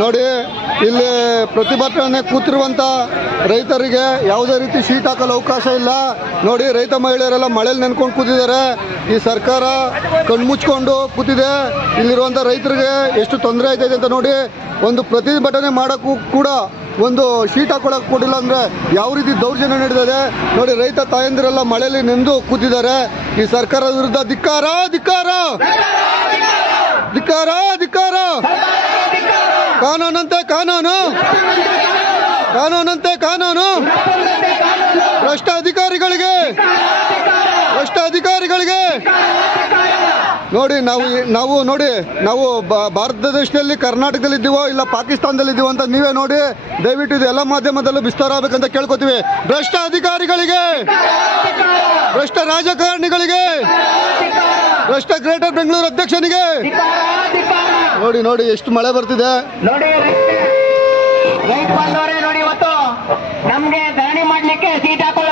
ನೋಡಿ ಇಲ್ಲಿ ಪ್ರತಿಭಟನೆ ಕೂತಿರುವಂಥ ರೈತರಿಗೆ ಯಾವುದೇ ರೀತಿ ಶೀಟ್ ಹಾಕಲು ಅವಕಾಶ ಇಲ್ಲ. ನೋಡಿ ರೈತ ಮಹಿಳೆಯರೆಲ್ಲ ಮಳೆಯಲ್ಲಿ ನೆನ್ಕೊಂಡು ಕೂತಿದ್ದಾರೆ. ಈ ಸರ್ಕಾರ ಕಣ್ಮುಚ್ಕೊಂಡು ಕೂತಿದೆ. ಇಲ್ಲಿರುವಂಥ ರೈತರಿಗೆ ಎಷ್ಟು ತೊಂದರೆ ಆಯ್ತದೆ ಅಂತ ನೋಡಿ. ಒಂದು ಪ್ರತಿಭಟನೆ ಮಾಡೋಕ್ಕೂ ಕೂಡ ಒಂದು ಶೀಟ್ ಹಾಕೊಳ್ಳೋಕೆ ಕೊಟ್ಟಿಲ್ಲ ಅಂದರೆ ಯಾವ ರೀತಿ ದೌರ್ಜನ್ಯ ನಡೆದಿದೆ ನೋಡಿ. ರೈತ ತಾಯಂದಿರೆಲ್ಲ ಮಳೆಯಲ್ಲಿ ನೆಂದು ಕೂತಿದ್ದಾರೆ. ಈ ಸರ್ಕಾರದ ವಿರುದ್ಧ ಧಿಕ್ಕಾರ ಧಿಕ್ಕಾರ ಧಿಕ್ಕಾರ ಧಿಕ್ಕಾರ. ಕಾನೂನಂತೆ ಕಾನೂನು, ಕಾನೂನಂತೆ ಕಾನೂನು. ಭ್ರಷ್ಟ ಅಧಿಕಾರಿಗಳಿಗೆ, ಭ್ರಷ್ಟ ಅಧಿಕಾರಿಗಳಿಗೆ. ನೋಡಿ ನಾವು ನೋಡಿ ನಾವು ಭಾರತ ದೇಶದಲ್ಲಿ ಕರ್ನಾಟಕದಲ್ಲಿದ್ದೀವೋ ಇಲ್ಲ ಪಾಕಿಸ್ತಾನದಲ್ಲಿದ್ದೀವೋ ಅಂತ ನೀವೇ ನೋಡಿ. ದಯವಿಟ್ಟು ಇದು ಎಲ್ಲ ಮಾಧ್ಯಮದಲ್ಲೂ ವಿಸ್ತಾರ ಆಗಬೇಕಂತ ಕೇಳ್ಕೊತೀವಿ. ಭ್ರಷ್ಟ ಅಧಿಕಾರಿಗಳಿಗೆ, ಭ್ರಷ್ಟ ರಾಜಕಾರಣಿಗಳಿಗೆ, ಭ್ರಷ್ಟ ಗ್ರೇಟರ್ ಬೆಂಗಳೂರು ಅಧ್ಯಕ್ಷನಿಗೆ. ನೋಡಿ ನೋಡಿ ಎಷ್ಟು ಮಳೆ ಬರ್ತಿದೆ ನೋಡಿ. ರೈತ ಬಂದವರೇ ನೋಡಿ, ಇವತ್ತು ನಮ್ಗೆ ಧರಣಿ ಮಾಡ್ಲಿಕ್ಕೆ ಸೀಟ್ ಹಾಕೊಳ್ಳೋ